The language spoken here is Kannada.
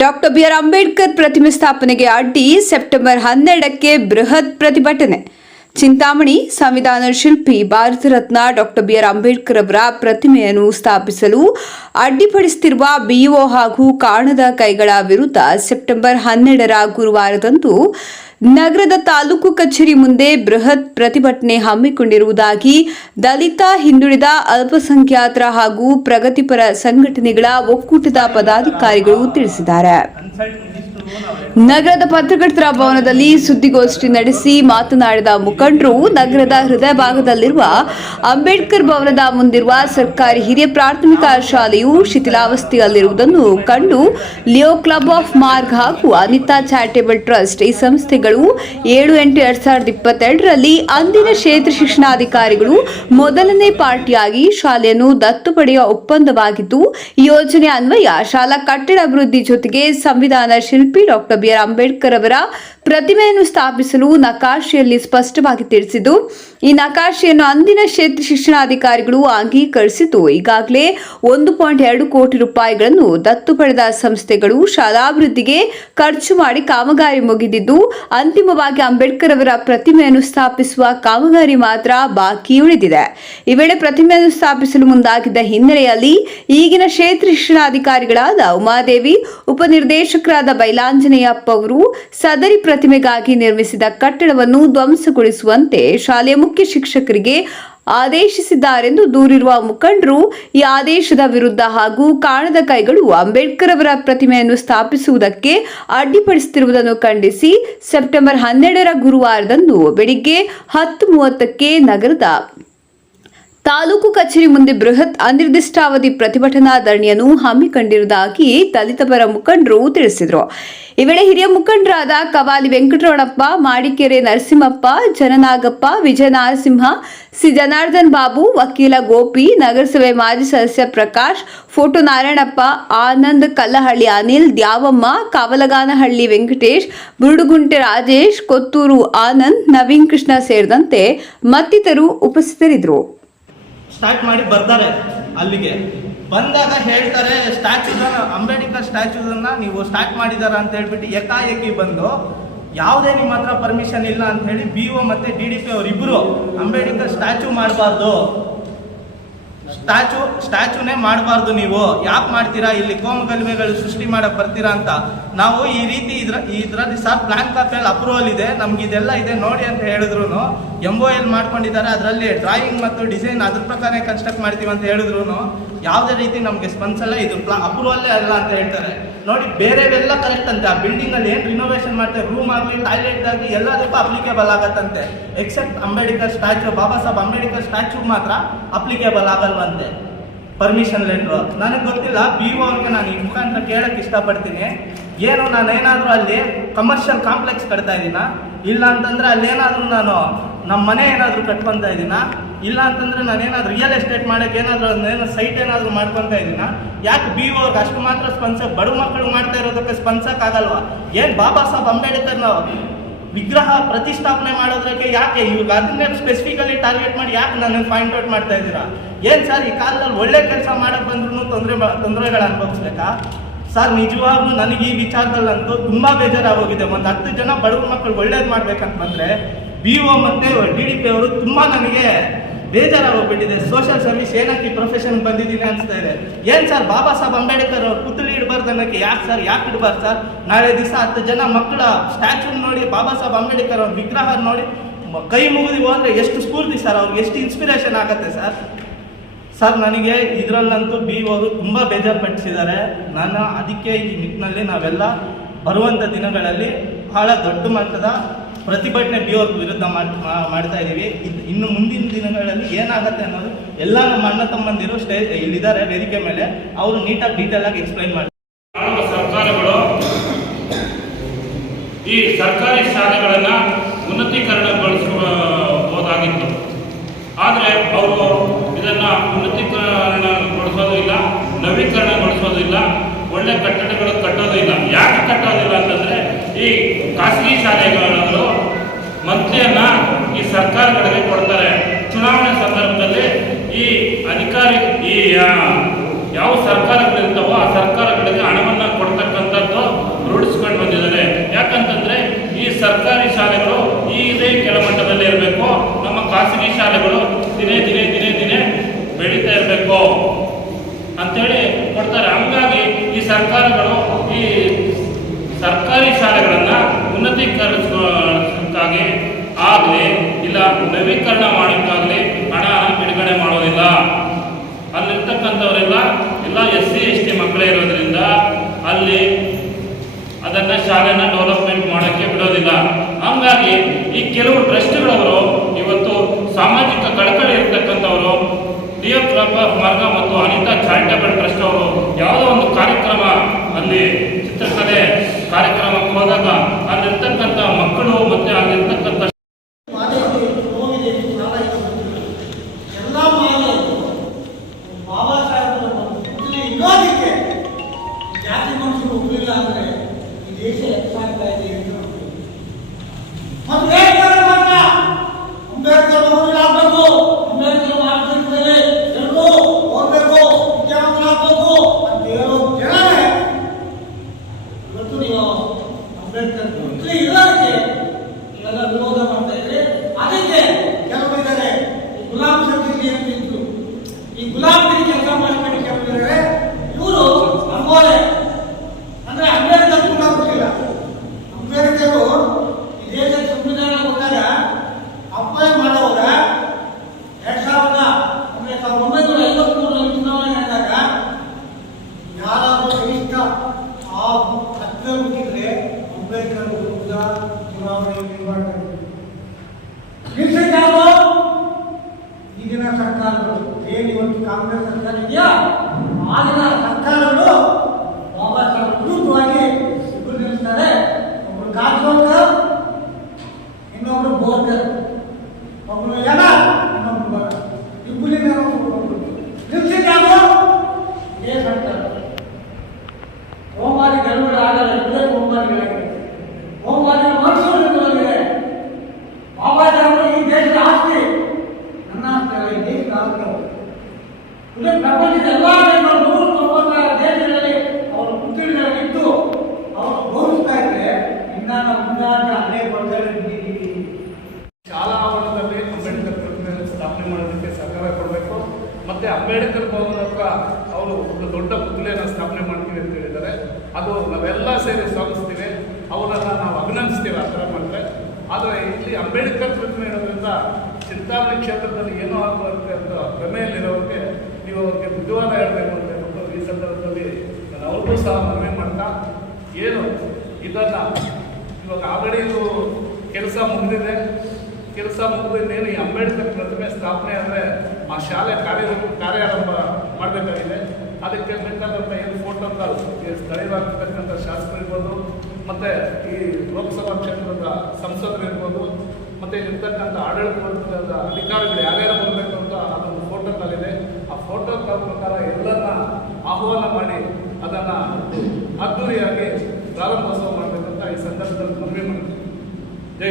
ಡಾಕ್ಟರ್ ಬಿಆರ್ ಅಂಬೇಡ್ಕರ್ ಪ್ರತಿಮೆ ಸ್ಥಾಪನೆಗೆ ಅಡ್ಡಿ ಸೆಪ್ಟೆಂಬರ್ ಹನ್ನೆರಡಕ್ಕೆ ಬೃಹತ್ ಪ್ರತಿಭಟನೆ. ಚಿಂತಾಮಣಿ ಸಂವಿಧಾನ ಶಿಲ್ಪಿ Bharat Ratna doctor B R Ambedkar ಅವರ ಪ್ರತಿಮೆಯನ್ನು ಸ್ಥಾಪಿಸಲು ಅಡ್ಡಿಪಡಿಸುತ್ತಿರುವ ಬಿಇಒ ಹಾಗೂ ಕಾಣದ ಕೈಗಳ ವಿರುದ್ಧ ಸೆಪ್ಟೆಂಬರ್ ಹನ್ನೆರಡರ ಗುರುವಾರದಂದು ನಗರದ ತಾಲೂಕು ಕಚೇರಿ ಮುಂದೆ ಬೃಹತ್ ಪ್ರತಿಭಟನೆ ಹಮ್ಮಿಕೊಂಡಿರುವುದಾಗಿ ದಲಿತ, ಹಿಂದುಳಿದ, ಅಲ್ಪಸಂಖ್ಯಾತರ ಹಾಗೂ ಪ್ರಗತಿಪರ ಸಂಘಟನೆಗಳ ಒಕ್ಕೂಟದ ಪದಾಧಿಕಾರಿಗಳು ತಿಳಿಸಿದ್ದಾರೆ. ನಗರದ ಪತ್ರಕರ್ತರ ಭವನದಲ್ಲಿ ಸುದ್ದಿಗೋಷ್ಠಿ ನಡೆಸಿ ಮಾತನಾಡಿದ ಮುಖಂಡರು, ನಗರದ ಹೃದಯ ಭಾಗದಲ್ಲಿರುವ ಅಂಬೇಡ್ಕರ್ ಭವನದ ಮುಂದಿರುವ ಸರ್ಕಾರಿ ಹಿರಿಯ ಪ್ರಾಥಮಿಕ ಶಾಲೆಯು ಶಿಥಿಲಾವಸ್ಥೆಯಲ್ಲಿರುವುದನ್ನು ಕಂಡು ಲಿಯೋ ಕ್ಲಬ್ ಆಫ್ ಮಾರ್ಗ್ ಹಾಗೂ ಅನಿತಾ ಚಾರಿಟೇಬಲ್ ಟ್ರಸ್ಟ್ ಈ ಸಂಸ್ಥೆಗಳು ಏಳು ಎಂಟು ಎರಡ್ ಸಾವಿರದ ಇಪ್ಪತ್ತೆರಡರಲ್ಲಿ ಅಂದಿನ ಕ್ಷೇತ್ರ ಶಿಕ್ಷಣಾಧಿಕಾರಿಗಳು ಮೊದಲನೇ ಪಾರ್ಟಿಯಾಗಿ ಶಾಲೆಯನ್ನು ದತ್ತು ಪಡೆಯುವ ಒಪ್ಪಂದವಾಗಿದ್ದು, ಯೋಜನೆ ಅನ್ವಯ ಶಾಲಾ ಕಟ್ಟಡ ಅಭಿವೃದ್ಧಿ ಜೊತೆಗೆ ಸಂವಿಧಾನ ಶಿಲ್ಪಿ ಡಾಕ್ಟರ್ ಬಿಆರ್ ಅಂಬೇಡ್ಕರ್ ಅವರ ಪ್ರತಿಮೆಯನ್ನು ಸ್ಥಾಪಿಸಲು ನಕಾಶೆಯಲ್ಲಿ ಸ್ಪಷ್ಟವಾಗಿ ತಿಳಿಸಿದ್ದು, ಈ ನಕಾಶೆಯನ್ನು ಅಂದಿನ ಕ್ಷೇತ್ರ ಶಿಕ್ಷಣಾಧಿಕಾರಿಗಳು ಅಂಗೀಕರಿಸಿದ್ದು ಈಗಾಗಲೇ ಒಂದು ಪಾಯಿಂಟ್ ಎರಡು ಕೋಟಿ ರೂಪಾಯಿಗಳನ್ನು ದತ್ತು ಪಡೆದ ಸಂಸ್ಥೆಗಳು ಶಾಲಾಭಿವೃದ್ಧಿಗೆ ಖರ್ಚು ಮಾಡಿ ಕಾಮಗಾರಿ ಮುಗಿದಿದ್ದು, ಅಂತಿಮವಾಗಿ ಅಂಬೇಡ್ಕರ್ ಅವರ ಪ್ರತಿಮೆಯನ್ನು ಸ್ಥಾಪಿಸುವ ಕಾಮಗಾರಿ ಮಾತ್ರ ಬಾಕಿ ಉಳಿದಿದೆ. ಈ ವೇಳೆ ಪ್ರತಿಮೆಯನ್ನು ಸ್ಥಾಪಿಸಲು ಮುಂದಾಗಿದ್ದ ಹಿನ್ನೆಲೆಯಲ್ಲಿ ಈಗಿನ ಕ್ಷೇತ್ರ ಶಿಕ್ಷಣಾಧಿಕಾರಿಗಳಾದ ಉಮಾದೇವಿ, ಉಪನಿರ್ದೇಶಕರಾದ ಬೈಲಾಂಜನೇಯಪ್ಪ ಅವರು ಸದರಿ ಪ್ರತಿಮೆಗಾಗಿ ನಿರ್ಮಿಸಿದ ಕಟ್ಟಡವನ್ನು ಧ್ವಂಸಗೊಳಿಸುವಂತೆ ಶಾಲೆಯ ಮುಖ್ಯ ಶಿಕ್ಷಕರಿಗೆ ಆದೇಶಿಸಿದ್ದಾರೆಂದು ದೂರಿರುವ ಮುಖಂಡರು, ಈ ಆದೇಶದ ವಿರುದ್ಧ ಹಾಗೂ ಕಾಣದ ಕೈಗಳು ಅಂಬೇಡ್ಕರ್ ಅವರ ಪ್ರತಿಮೆಯನ್ನು ಸ್ಥಾಪಿಸುವುದಕ್ಕೆ ಅಡ್ಡಿಪಡಿಸುತ್ತಿರುವುದನ್ನು ಖಂಡಿಸಿ ಸೆಪ್ಟೆಂಬರ್ ಹನ್ನೆರಡರ ಗುರುವಾರದಂದು ಬೆಳಿಗ್ಗೆ ಹತ್ತು ಮೂವತ್ತಕ್ಕೆ ನಗರದ ತಾಲೂಕು ಕಚೇರಿ ಮುಂದೆ ಬೃಹತ್ ಅನಿರ್ದಿಷ್ಟಾವಧಿ ಪ್ರತಿಭಟನಾ ಧರಣಿಯನ್ನು ಹಮ್ಮಿಕೊಂಡಿರುವುದಾಗಿ ದಲಿತ ಪರ ಮುಖಂಡರು ತಿಳಿಸಿದರು. ಈ ವೇಳೆ ಹಿರಿಯ ಮುಖಂಡರಾದ ಕವಾಲಿ ವೆಂಕಟರಮಣಪ್ಪ ಮಾಡಿಕೆರೆ ನರಸಿಂಹಪ್ಪ, ಜನನಾಗಪ್ಪ ವಿಜಯ ನರಸಿಂಹ ಸಿ ಜನಾರ್ದನ್ ಬಾಬು, ವಕೀಲ ಗೋಪಿ, ನಗರಸಭೆ ಮಾಜಿ ಸದಸ್ಯ ಪ್ರಕಾಶ್, ಫೋಟೋ ನಾರಾಯಣಪ್ಪ, ಆನಂದ್ ಕಲ್ಲಹಳ್ಳಿ ಅನಿಲ್, ದ್ಯಾವಮ್ಮ, ಕಾವಲಗಾನಹಳ್ಳಿ ವೆಂಕಟೇಶ್, ಬುರುಡುಗುಂಟೆ ರಾಜೇಶ್, ಕೊತ್ತೂರು ಆನಂದ್, ನವೀನ್ ಕೃಷ್ಣ ಸೇರಿದಂತೆ ಮತ್ತಿತರು ಉಪಸ್ಥಿತರಿದ್ದರು. ಸ್ಟಾರ್ಟ್ ಮಾಡಿ ಬರ್ತಾರೆ ಅಲ್ಲಿಗೆ. ಬಂದಾಗ ಹೇಳ್ತಾರೆ ಸ್ಟ್ಯಾಚ್ಯೂನ ಅಂಬೇಡ್ಕರ್ ಸ್ಟ್ಯಾಚ್ಯೂನ ನೀವು ಸ್ಟಾರ್ಟ್ ಮಾಡಿದಾರ ಅಂತ ಹೇಳ್ಬಿಟ್ಟು ಏಕಾಏಕಿ ಬಂದು, ಯಾವುದೇ ನಿಮ್ಮ ಹತ್ರ ಪರ್ಮಿಷನ್ ಇಲ್ಲ ಅಂತ ಹೇಳಿ ಬಿ ಒ ಮತ್ತೆ ಡಿ ಡಿ ಪಿ ಅವರಿಬ್ಬರು ಅಂಬೇಡ್ಕರ್ ಸ್ಟ್ಯಾಚ್ಯೂ ಮಾಡಬಾರ್ದು. ಸ್ಟ್ಯಾಚು ಸ್ಟ್ಯಾಚುನೇ ಮಾಡಬಾರ್ದು ನೀವು. ಯಾಕೆ ಮಾಡ್ತೀರಾ? ಇಲ್ಲಿ ಕೋಮಗಲ್ಮೆಗಳು ಸೃಷ್ಟಿ ಮಾಡಕ್ ಬರ್ತೀರಾ ಅಂತ. ನಾವು ಈ ರೀತಿ ಇದ್ರ ಇದ್ರಲ್ಲಿ ಸರ್ ಪ್ಲಾನ್ ಕಾಪಿಯಲ್ಲಿ ಅಪ್ರೂವಲ್ ಇದೆ. ನಮ್ಗೆ ಇದೆಲ್ಲ ಇದೆ, ನೋಡಿ ಅಂತ ಹೇಳಿದ್ರು ಎಂ ಒ ಎಲ್ ಮಾಡ್ಕೊಂಡಿದ್ದಾರೆ. ಅದರಲ್ಲಿ ಡ್ರಾಯಿಂಗ್ ಮತ್ತು ಡಿಸೈನ್ ಅದ್ರ ಪ್ರಕಾರ ಕನ್ಸ್ಟ್ರಕ್ಟ್ ಮಾಡ್ತೀವಿ ಅಂತ ಹೇಳಿದ್ರು ಯಾವುದೇ ರೀತಿ ನಮಗೆ ಸ್ಪಂದಿಸಲ್ಲ ಇದು ಅಪ್ರೂವಲ್ಲೇ ಅಲ್ಲ ಅಂತ ಹೇಳ್ತಾರೆ. ನೋಡಿ, ಬೇರೆವೆಲ್ಲ ಕರೆಕ್ಟ್ ಅಂತೆ. ಆ ಬಿಲ್ಡಿಂಗ್ ಅಲ್ಲಿ ಏನು ರಿನೋವೇಷನ್ ಮಾಡ್ತಾರೆ ರೂಮ್ ಆಗಲಿ ಟಾಯ್ಲೆಟ್ ಆಗಲಿ, ಎಲ್ಲದಕ್ಕೂ applicable ಆಗತ್ತಂತೆ. Except Ambedkar statue Baba Saheb Ambedkar statue ಮಾತ್ರ ಅಪ್ಲಿಕೇಬಲ್ ಆಗಲ್ವಂತೆ. ಪರ್ಮಿಷನ್ ಲೆಟ್ರು ನನಗೆ ಗೊತ್ತಿಲ್ಲ ಬಿ ಒ ಅವ್ರಿಗೆ ನಾನು ಈ ಮುಖಾಂತರ ಕೇಳಕ್ಕೆ ಇಷ್ಟಪಡ್ತೀನಿ. ಏನು ನಾನು ಏನಾದರೂ ಅಲ್ಲಿ ಕಮರ್ಷಿಯಲ್ ಕಾಂಪ್ಲೆಕ್ಸ್ ಕಟ್ತಾ ಇದ್ದೀನ? ಇಲ್ಲ ಅಂತಂದರೆ ಅಲ್ಲೇನಾದರೂ ನಾನು ನಮ್ಮ ಮನೆ ಏನಾದರೂ ಕಟ್ಕೊತಾ ಇದ್ದೀನ ಇಲ್ಲ ಅಂತಂದ್ರೆ ನಾನು ಏನಾದರೂ ರಿಯಲ್ ಎಸ್ಟೇಟ್ ಮಾಡೋಕೆ ಏನಾದರೂ ಏನೋ ಸೈಟ್ ಏನಾದರೂ ಮಾಡ್ಕೊತಾ ಇದ್ದೀನ ಯಾಕೆ ಬಿ ಓ ಅಷ್ಟು ಮಾತ್ರ ಸ್ಪಂದಿಸ ಬಡ ಮಕ್ಕಳು ಮಾಡ್ತಾ ಇರೋದಕ್ಕೆ ಸ್ಪಂದಿಸಕ್ಕಾಗಲ್ವಾ ಏನು ಬಾಬಾ ಸಾಹೇಬ್ ಅಂಬೇಡ್ಕರ್ ನಾವು? ವಿಗ್ರಹ ಪ್ರತಿಷ್ಠಾಪನೆ ಮಾಡೋದಕ್ಕೆ ಯಾಕೆ? ಇವಾಗ ಅದನ್ನೇ ಸ್ಪೆಸಿಫಿಕಲಿ ಟಾರ್ಗೆಟ್ ಮಾಡಿ ಯಾಕೆ ನನ್ನ ಪಾಯಿಂಟ್ ಔಟ್ ಮಾಡ್ತಾ ಇದ್ದೀರಾ ಏನು ಸರ್ ಈ ಕಾಲದಲ್ಲಿ ಒಳ್ಳೆ ಕೆಲಸ ಮಾಡೋಕೆ ಬಂದ್ರು ತೊಂದರೆ ತೊಂದರೆಗಳು ಅನುಭವಿಸ್ಬೇಕಾ? ಸರ್ ನಿಜವಾಗ್ಲೂ ನನಗೆ ಈ ವಿಚಾರದಲ್ಲಂತೂ ತುಂಬ ಬೇಜಾರಾಗೋಗಿದೆ. ಒಂದು ಹತ್ತು ಜನ ಬಡವ್ರ ಮಕ್ಕಳು ಒಳ್ಳೇದು ಮಾಡ್ಬೇಕಂತ ಬಂದ್ರೆ ಬಿ ಒ ಮತ್ತೆ ಡಿ ಡಿ ಪಿ ಅವರು ತುಂಬಾ ನನಗೆ ಬೇಜಾರಾಗೋಗ್ಬಿಟ್ಟಿದೆ ಸೋಷಿಯಲ್ ಸರ್ವಿಸ್ ಏನಕ್ಕೆ ಪ್ರೊಫೆಷನ್ ಬಂದಿದ್ದೀನಿ ಅನ್ಸ್ತಾ ಇದೆ. ಏನ್ ಸರ್ ಬಾಬಾ ಸಾಹೇಬ್ ಅಂಬೇಡ್ಕರ್ ಅವ್ರ ಪುತ್ಳಿ ಇಡಬಾರ್ದು ಅನ್ನೋಕ್ಕೆ ಯಾಕೆ ಸರ್ ಯಾಕೆ ಇಡಬಾರ್ದು ಸರ್ ನಾಳೆ ದಿವಸ ಹತ್ತು ಜನ ಮಕ್ಕಳ ಸ್ಟ್ಯಾಚ್ಯೂ ನೋಡಿ ಬಾಬಾ ಸಾಹೇಬ್ ಅಂಬೇಡ್ಕರ್ ಅವ್ರ ವಿಗ್ರಹ ನೋಡಿ ಕೈ ಮುಗಿದು ಹೋದರೆ ಎಷ್ಟು ಸ್ಫೂರ್ತಿ ಸರ್ ಅವ್ರಿಗೆ ಎಷ್ಟು ಇನ್ಸ್ಪಿರೇಷನ್ ಆಗುತ್ತೆ ಸರ್ ಸರ್ ನನಗೆ ಇದರಲ್ಲಂತೂ ಬಿ ಅವರು ತುಂಬ ಬೇಜಾರು ಪಡಿಸಿದ್ದಾರೆ ನಾನು ಅದಕ್ಕೆ ಈ ನಿಟ್ಟಿನಲ್ಲಿ ನಾವೆಲ್ಲ ಬರುವಂಥ ದಿನಗಳಲ್ಲಿ ಬಹಳ ದೊಡ್ಡ ಮಟ್ಟದ ಪ್ರತಿಭಟನೆ ಬಿ ಅವ್ರ ವಿರುದ್ಧ ಮಾಡ್- ಮಾಡ್ತಾ ಇದ್ದೀವಿ. ಇದ್- ಇನ್ನು ಮುಂದಿನ ದಿನಗಳಲ್ಲಿ ಏನಾಗುತ್ತೆ ಅನ್ನೋದು ಎಲ್ಲ ನಮ್ಮ ಅಣ್ಣ ತಮ್ಮಂದಿರು ಸ್ಟೇ ಇಲ್ಲಿದ್ದಾರೆ ವೇದಿಕೆ ಮೇಲೆ. ಅವರು ನೀಟಾಗಿ ಡೀಟೇಲ್ ಆಗಿ ಎಕ್ಸ್ಪ್ಲೈನ್ ಮಾಡಿ ಸರ್ಕಾರಗಳು ಈ ಸರ್ಕಾರಿ ಶಾಲೆಗಳನ್ನು ಉನ್ನತೀಕರಣಗೊಳಿಸಬಹುದಾಗಿತ್ತು ಆದರೆ ಅವರು ಇದನ್ನು ಉನ್ನತೀಕರಣಗೊಳಿಸೋದಿಲ್ಲ ನವೀಕರಣಗೊಳಿಸೋದಿಲ್ಲ ಒಳ್ಳೆ ಕಟ್ಟಡಗಳು ಕಟ್ಟೋದಿಲ್ಲ ಯಾಕೆ ಕಟ್ಟೋದಿಲ್ಲ ಅಂತಂದರೆ ಈ ಖಾಸಗಿ ಶಾಲೆಗಳು ಮಂತ್ರಿಯನ್ನ ಈ ಸರ್ಕಾರಗಳಿಗೆ ಕೊಡ್ತಾರೆ. ಚುನಾವಣೆ ಸಂದರ್ಭದಲ್ಲಿ ಈ ಅಧಿಕಾರಿ ಈ ಯಾವ ಸರ್ಕಾರಗಳಿರ್ತಾವೋ ಆ ಸರ್ಕಾರಗಳಿಗೆ ಹಣವನ್ನು ಕೊಡ್ತಕ್ಕಂಥದ್ದು ಸರ್ಕಾರಿ ಶಾಲೆಗಳು ಈ ಇದೇ ಕೆಳಮಟ್ಟದಲ್ಲಿ ಇರಬೇಕು ನಮ್ಮ ಖಾಸಗಿ ಶಾಲೆಗಳು ದಿನೇ ದಿನೇ ದಿನೇ ದಿನೇ ಬೆಳೀತಾ ಇರಬೇಕು ಅಂತೇಳಿ ಕೊಡ್ತಾರೆ ಹಂಗಾಗಿ ಈ ಸರ್ಕಾರಗಳು ಈ ಸರ್ಕಾರಿ ಶಾಲೆಗಳನ್ನು ಉನ್ನತೀಕರಿಸೋಕ್ಕಾಗಿ ಆಗಲಿ ಇಲ್ಲ ನವೀಕರಣ ಮಾಡೋಕ್ಕಾಗಲಿ ಹಣ ಬಿಡುಗಡೆ ಮಾಡೋದಿಲ್ಲ. ಅಲ್ಲಿರ್ತಕ್ಕಂಥವರೆಲ್ಲ ಎಲ್ಲ ಎಸ್ ಸಿ, ಎಸ್ ಟಿ ಮಕ್ಕಳೇ ಇರೋದ್ರಿಂದ ಅಲ್ಲಿ ಅದನ್ನು ಶಾಲೆನ ಡೆವಲಪ್ಮೆಂಟ್ ಮಾಡೋಕ್ಕೆ ಬಿಡೋದಿಲ್ಲ. ಹಂಗಾಗಿ ಈ ಕೆಲವು ಟ್ರಸ್ಟ್ಗಳವರು ಇವತ್ತು ಸಾಮಾಜಿಕ ಕಳಕಳಿ ಇರ್ತಕ್ಕಂಥವರು, ಡಿ ಎಫ್ ಮಾರ್ಗ ಮತ್ತು ಅನಿತಾ ಚಾರಿಟಬಲ್ ಟ್ರಸ್ಟ್ ಅವರು ಯಾವುದೋ ಒಂದು ಕಾರ್ಯಕ್ರಮ ಅಲ್ಲಿ ಚಿತ್ರಕಲೆ ಕಾರ್ಯಕ್ರಮಕ್ಕೆ ಹೋದಾಗ ಅಲ್ಲಿರ್ತಕ್ಕಂಥ ಮಕ್ಕಳು ಮತ್ತೆ ಅಲ್ಲಿರ್ತಕ್ಕಂಥ ಮಾನವತೆ ನೋವಿದೆ ಸಾಲ ಇದೆ. ಎಲ್ಲ ಮಾನವರು ಬಾಬಾ ಸಾಹೇಬರ ಹುಟ್ಟಲಿ ಇನ್ನೋದಕ್ಕೆ ಜಾತಿ ಮನುಷ್ಯರು ಹುಟ್ಟಲಿಲ್ಲ ಅಂದ್ರೆ ಈ ದೇಶ ಹೆಚ್ಚಾಗ್ತಾ ಇದೆ ಎಂದು ನಮ್ಗೆ. ಮತ್ತೆ ಹೇಳ್ತಾರೆ ಮಾತ್ರ ಅಂಬೇಡ್ಕರ್ ಅವರು ಆಗ್ಬೇಕು ಅಂಬೇಡ್ಕರ್ ಆಗ್ತಿರ್ತಾರೆ ಎಲ್ಲರೂ ಹೋಗ್ಬೇಕು ವಿದ್ಯಾವಂತರಾಗ್ಬೇಕು ಅಂತ ಹೇಳೋ ಜನರೇ ಇವತ್ತು ನೀವು ಅಂಬೇಡ್ಕರ್ ಹುಟ್ಟಲಿ ಇರೋದಕ್ಕೆ ಇವೆಲ್ಲ ವಿರೋಧ ಮಾಡ್ತಾ ಇದ್ರೆ ಅದಕ್ಕೆ ಕೆಲವರು ಇದ್ದಾರೆ ಈ ಗುಲಾಮ್ ಶಕ್ತಿ ಅಂತ ಇದ್ರು ಈ ಗುಲಾಮಗಿರಿ ಕೆಲಸ ಮಾಡ್ಕೊಂಡು ಇವರು ನಮ್ಮೋರೆ ಅಂದ್ರೆ ಅಂಬೇಡ್ಕರ್ ಕೂಡ ಗೊತ್ತಿಲ್ಲ ಅಂಬೇಡ್ಕರ್ ಈ ದೇಶದ ಸಂವಿಧಾನ ಕೊಟ್ಟಾಗ ಅಪ್ಲೈ ಮಾಡೋವಾಗ ಎರಡ್ ಸಾವಿರದ ಅಂದ್ರೆ ಸಾವಿರದ ಒಂಬೈನೂರ ಐವತ್ಮೂರರಲ್ಲಿ ಚುನಾವಣೆ ನಡೆದಾಗ ಯಾರಾದ್ರೂ ಕನಿಷ್ಠ ಆ ಹತ್ತಿರ ಹುಟ್ಟಿದ್ರೆ ಅಂಬೇಡ್ಕರ್ ವಿರುದ್ಧ ಚುನಾವಣೆಯಲ್ಲಿ ಮಾಡಬೇಕು ನಿಲ್ಸಿದ್ದಾರೋ ಈಗಿನ ಸರ್ಕಾರಗಳು ಏನು ಇವತ್ತು ಕಾಂಗ್ರೆಸ್ ಸರ್ಕಾರ ಇದೆಯಾ ಆಗಿನ ಸರ್ಕಾರಗಳು ಬಾಬಾ ಸಾಹೇಬ್ ವಿರುದ್ಧವಾಗಿ ಇಬ್ಬರು ನಿಲ್ಲಿಸ್ತಾರೆ ಒಬ್ರು ಕಾಸೋಕರ್ ಇನ್ನೊಬ್ರು ಬೋರ್ಕರ್ ಒಬ್ರು ಎಲ ಇನ್ನೊಬ್ರು ಬರ ಇಬ್ಬರಿಂದ ನಿಲ್ಸಿದ್ದಾರೋ ಇದೇ ಸರ್ಕಾರ ಹೋಮಾರಿ ಗೆಲುವುಗಳು ಆಗಲ್ಲ ಮನಸ್ಸುಗಳಿದೆ ಬಾಬಾ ಸಾಹೇಬರು ಈ ದೇಶದ ಆಸ್ತಿ. ನನ್ನ ಆಸ್ತಿ ಅಲ್ಲ, ಅವರು ಇನ್ನ ಬರ್ತಾರೆ ಶಾಲಾ ಆವರಣದಲ್ಲಿ ಅಂಬೇಡ್ಕರ್ ಪ್ರತಿಮೆ ಸ್ಥಾಪನೆ ಮಾಡೋದಕ್ಕೆ ಸಹಕಾರ ಕೊಡಬೇಕು. ಮತ್ತೆ ಅಂಬೇಡ್ಕರ್ ಭವನದ ಹತ್ರ ಅವರು ಒಂದು ದೊಡ್ಡ ಪುತ್ಲೆಯನ್ನು ಸ್ಥಾಪನೆ ಮಾಡ್ತೀವಿ ಅಂತ ಹೇಳಿದ್ದಾರೆ. ಅದು ನಾವೆಲ್ಲ ಸೇರಿ ಸ್ವಾಗತಿಸ್ತೀವಿ. ಅವರನ್ನು ನಾವು ಅಭಿನಂದಿಸ್ತೀವಿ ಆ ಥರ ಮಾಡಿದ್ರೆ. ಆದರೆ ಇಲ್ಲಿ ಅಂಬೇಡ್ಕರ್ ಪ್ರತಿಮೆ ಇರೋದ್ರಿಂದ ಚಿಂತಾಮಣಿ ಕ್ಷೇತ್ರದಲ್ಲಿ ಏನೋ ಆಗುವಂತೆ ಅಂತ ಭ್ರಮೆಯಲ್ಲಿರೋರಿಗೆ ನೀವು ಅವ್ರಿಗೆ ಬುದ್ಧಿವಾದ ಹೇಳಬೇಕು ಅಂತ ಹೇಳ್ಬಿಟ್ಟು ಈ ಸಂದರ್ಭದಲ್ಲಿ ನಾನು ಅವ್ರಿಗೂ ಸಹ ಮನವಿ ಮಾಡ್ತಾ, ಏನು, ಇದನ್ನು ಇವಾಗ ಆಲ್ರೆಡಿ ಇದು ಕೆಲಸ ಮುಗಿದಿದೆ. ಕೆಲಸ ಮುಗಿದಿದ್ದೇನು ಈ ಅಂಬೇಡ್ಕರ್ ಪ್ರತಿಮೆ ಸ್ಥಾಪನೆ ಅಂದರೆ ಆ ಶಾಲೆ ಕಾರ್ಯ ಕಾರ್ಯಾರಂಭ ಮಾಡಬೇಕಾಗಿದೆ. ಅದಕ್ಕೆ ಬೇಕಾದಂಥ ಏನು ಈ ಸ್ಥಳೀಯವಾಗಿರ್ತಕ್ಕಂಥ ಶಾಸಕರಿರ್ಬೋದು ಮತ್ತು ಈ ಲೋಕಸಭಾ ಕ್ಷೇತ್ರದ ಸಂಸದರು ಇರ್ಬೋದು, ಮತ್ತು ಇಲ್ಲಿರ್ತಕ್ಕಂಥ ಆಡಳಿತ ವರ್ಗದ ಅಧಿಕಾರಿಗಳು ಯಾರ್ಯಾರು ಬರಬೇಕು ಅಂತ ಅದೊಂದು ಫೋಟೋ ಇದೆ ಆ ಫೋಟೋಕಾಲ್ ಪ್ರಕಾರ ಎಲ್ಲರನ್ನ ಆಹ್ವಾನ ಮಾಡಿ ಅದನ್ನು ಅದ್ದೂರಿಯಾಗಿ ಪ್ರಾರಂಭೋತ್ಸವ ಮಾಡಬೇಕಂತ ಈ ಸಂದರ್ಭದಲ್ಲಿ ಮನವಿ ಮಾಡಿ ಜೈ